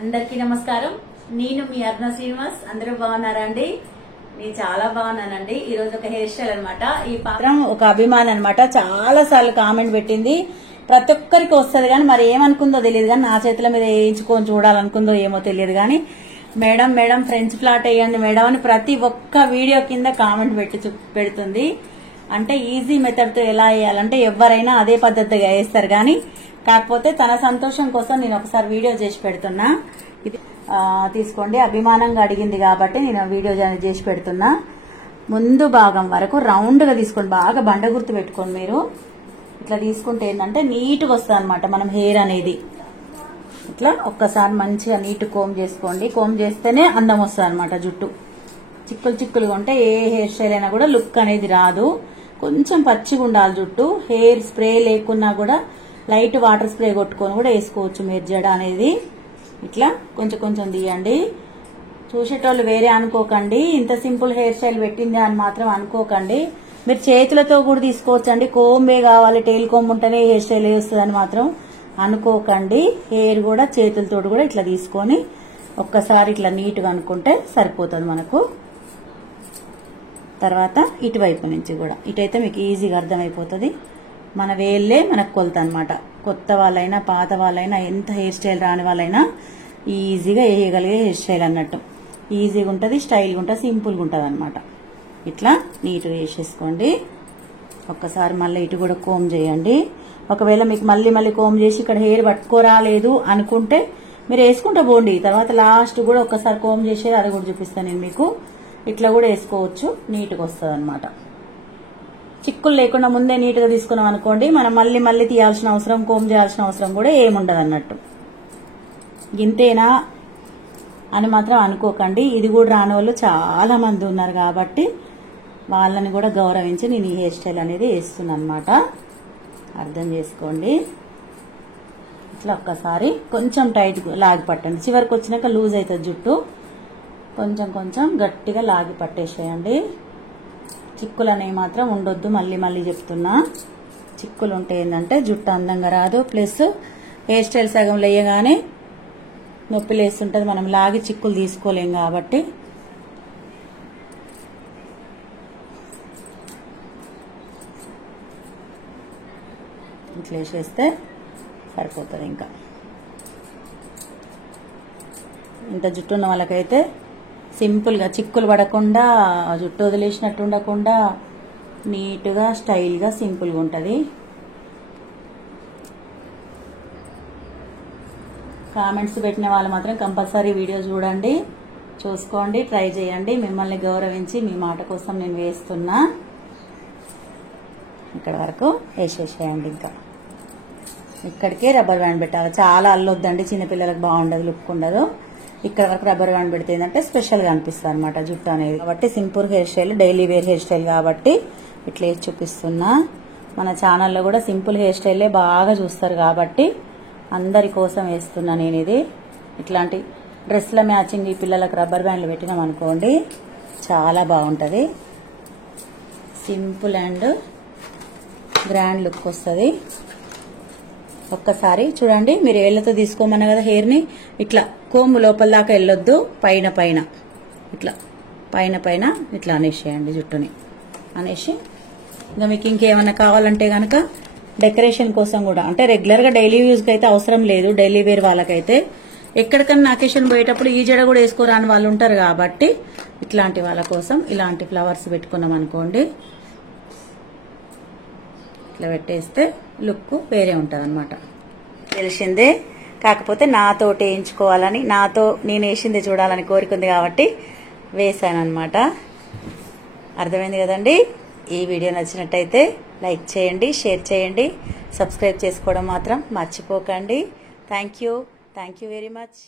అందరికీ నమస్కారం. నేను మీ అర్ణ శ్రీనివాస్. అందరూ బాగున్నారా అండి? నేను చాలా బాగున్నానండి. ఈ రోజు ఒక హెయిర్ స్టైల్ అనమాట. ఈ పాత్రం ఒక అభిమాని అనమాట. చాలా సార్లు కామెంట్ పెట్టింది. ప్రతి ఒక్కరికి వస్తుంది కానీ మరి ఏమనుకుందో తెలియదు కానీ నా చేతుల మీద వేయించుకొని చూడాలనుకుందో ఏమో తెలియదు కానీ మేడం మేడం ఫ్రెంచ్ ఫ్లాట్ వేయండి మేడం అని ప్రతి ఒక్క వీడియో కింద కామెంట్ పెడుతుంది. అంటే ఈజీ మెథడ్ తో ఎలా వేయాలంటే ఎవరైనా అదే పద్ధతిగా వేస్తారు కానీ కాకపోతే తన సంతోషం కోసం నేను ఒకసారి వీడియో చేసి పెడుతున్నా. ఇది తీసుకోండి, అభిమానంగా అడిగింది కాబట్టి నేను వీడియో చేసి పెడుతున్నా. ముందు భాగం వరకు రౌండ్ గా తీసుకోండి, బాగా బండ గుర్తు పెట్టుకోండి. మీరు ఇట్లా తీసుకుంటే ఏంటంటే నీట్గా వస్తుంది అనమాట మనం హెయిర్ అనేది. ఇట్లా ఒక్కసారి మంచిగా నీట్ కోమ్ చేసుకోండి. కోమ్ చేస్తేనే అందం వస్తుంది అనమాట. జుట్టు చిక్కులు చిక్కులుగా ఉంటే ఏ హెయిర్ స్టైల్ అయినా కూడా లుక్ అనేది రాదు. కొంచెం పచ్చిగా ఉండాలి జుట్టు. హెయిర్ స్ప్రే లేకున్నా కూడా లైట్ వాటర్ స్ప్రే కొట్టుకొని కూడా వేసుకోవచ్చు మీరు జడ అనేది. ఇట్లా కొంచెం కొంచెం తీయండి. చూసేటోళ్ళు వేరే అనుకోకండి, ఇంత సింపుల్ హెయిర్ స్టైల్ పెట్టింది అని మాత్రం అనుకోకండి. మీరు చేతులతో కూడా తీసుకోవచ్చు అండి. కోంబే కావాలి, టైల్ కోంబ్ ఉంటేనే హెయిర్ స్టైల్ వేస్తుంది అని మాత్రం అనుకోకండి. హెయిర్ కూడా చేతులతో కూడా ఇట్లా తీసుకొని ఒక్కసారి ఇట్లా నీట్గా అనుకుంటే సరిపోతుంది మనకు. తర్వాత ఇటువైపు నుంచి కూడా ఇటైతే మీకు ఈజీగా అర్థమైపోతుంది. మన వేళ్ళే మనకు కొలత అనమాట. కొత్త వాళ్ళైనా పాత వాళ్ళైనా ఎంత హెయిర్ స్టైల్ రాని వాళ్ళైనా ఈజీగా వేయగలిగే హెయిర్ స్టైల్ అన్నట్టు. ఈజీగా ఉంటుంది, స్టైల్గా ఉంటుంది, సింపుల్గా ఉంటుంది అనమాట. ఇట్లా నీట్గా వేసేసుకోండి. ఒక్కసారి మళ్ళీ ఇటు కూడా కోమ్ చేయండి. ఒకవేళ మీకు మళ్ళీ మళ్ళీ కోమ్ చేసి ఇక్కడ హెయిర్ పట్టుకోరాలేదు అనుకుంటే మీరు వేసుకుంటూ పోండి. తర్వాత లాస్ట్ కూడా ఒక్కసారి కోమ్ చేసేది అది కూడా చూపిస్తాను నేను మీకు. ఇట్లా కూడా వేసుకోవచ్చు, నీట్గా వస్తుంది అనమాట. చిక్కులు లేకుండా ముందే నీట్గా తీసుకున్నాం అనుకోండి, మనం మళ్ళీ మళ్ళీ తీయాల్సిన అవసరం, కోమ్ చేయాల్సిన అవసరం కూడా ఏముండదు అన్నట్టు. ఇంతేనా అని మాత్రం అనుకోకండి. ఇది కూడా రాని వాళ్ళు చాలా మంది ఉన్నారు కాబట్టి వాళ్ళని కూడా గౌరవించి నేను ఈ హెయిర్ స్టైల్ అనేది వేస్తున్నాను అనమాట. అర్థం చేసుకోండి. ఇట్లా ఒక్కసారి కొంచెం టైట్ లాగి పట్టండి. చివరికి వచ్చినాక లూజ్ అవుతుంది జుట్టు. కొంచెం కొంచెం గట్టిగా లాగి పట్టేసేయండి. చిక్కులు అనేవి మాత్రం ఉండొద్దు. మళ్ళీ మళ్ళీ చెప్తున్నా, చిక్కులు ఉంటే ఏంటంటే జుట్టు అందంగా రాదు. ప్లస్ హెయిర్ స్టైల్ సగం లేయగానే నొప్పి లేస్తుంటుంది. మనం లాగి చిక్కులు తీసుకోలేం కాబట్టి ఇట్లా వేసేస్తే సరిపోతుంది. ఇంకా ఇంత జుట్టు ఉన్న వాళ్ళకైతే సింపుల్గా చిక్కులు పడకుండా జుట్టు వదిలేసినట్టు ఉండకుండా నీట్గా స్టైల్గా సింపుల్గా ఉంటుంది. కామెంట్స్ పెట్టిన వాళ్ళు మాత్రం కంపల్సరీ వీడియో చూడండి, చూసుకోండి, ట్రై చేయండి. మిమ్మల్ని గౌరవించి మీ మాట కోసం నేను వేస్తున్నా. ఇక్కడ వరకు వేసేసేయండి. ఇంకా ఇక్కడికే రబ్బర్ బ్యాండ్ పెట్టాలి. చాలా అల్లొద్దండి, చిన్నపిల్లలకు బాగుండదు, లుక్ ఉండదు. ఇక్కడ వరకు రబ్బర్ బ్యాండ్ పెడితే ఏంటంటే స్పెషల్గా అనిపిస్తుంది అనమాట జుట్టు అనేది. కాబట్టి simple hair style, daily wear hair style కాబట్టి ఇట్లా వేసి చూపిస్తున్నా. మన ఛానల్లో కూడా సింపుల్ హెయిర్ స్టైలే బాగా చూస్తారు కాబట్టి అందరి కోసం వేస్తున్నా నేను ఇది. ఇట్లాంటి డ్రెస్ల మ్యాచింగ్ ఈ పిల్లలకు రబ్బర్ బ్యాండ్లు పెట్టినాం అనుకోండి చాలా బాగుంటుంది. సింపుల్ అండ్ గ్రాండ్ లుక్ వస్తుంది. ఒక్కసారి చూడండి. మీరు ఏళ్లతో తీసుకోమన్నా కదా హెయిర్ని, ఇట్లా కోము లోపల దాకా వెళ్ళొద్దు. పైన పైన ఇట్లా పైన పైన ఇట్లా అనేసేయండి జుట్టుని. అనేసి ఇంకా మీకు ఇంకేమన్నా కావాలంటే కనుక డెకరేషన్ కోసం కూడా, అంటే రెగ్యులర్గా డైలీ యూజ్కి అయితే అవసరం లేదు. డైలీ వేర్ వాళ్ళకైతే ఎక్కడికన్నా అకేషన్ పోయేటప్పుడు ఈ జడ కూడా వేసుకోరాని వాళ్ళు ఉంటారు కాబట్టి ఇట్లాంటి వాళ్ళ కోసం ఇలాంటి ఫ్లవర్స్ పెట్టుకున్నాం అనుకోండి. ఇట్లా పెట్టేస్తే లుక్ వేరే ఉంటుంది అనమాట. తెలిసిందే, కాకపోతే నాతో వేయించుకోవాలని, నాతో నేను వేసింది చూడాలని కోరికుంది కాబట్టి వేసాను అనమాట. అర్థమైంది కదండి. ఈ వీడియో నచ్చినట్టయితే లైక్ చేయండి, షేర్ చేయండి, సబ్స్క్రైబ్ చేసుకోవడం మాత్రం మర్చిపోకండి. Thank you very much.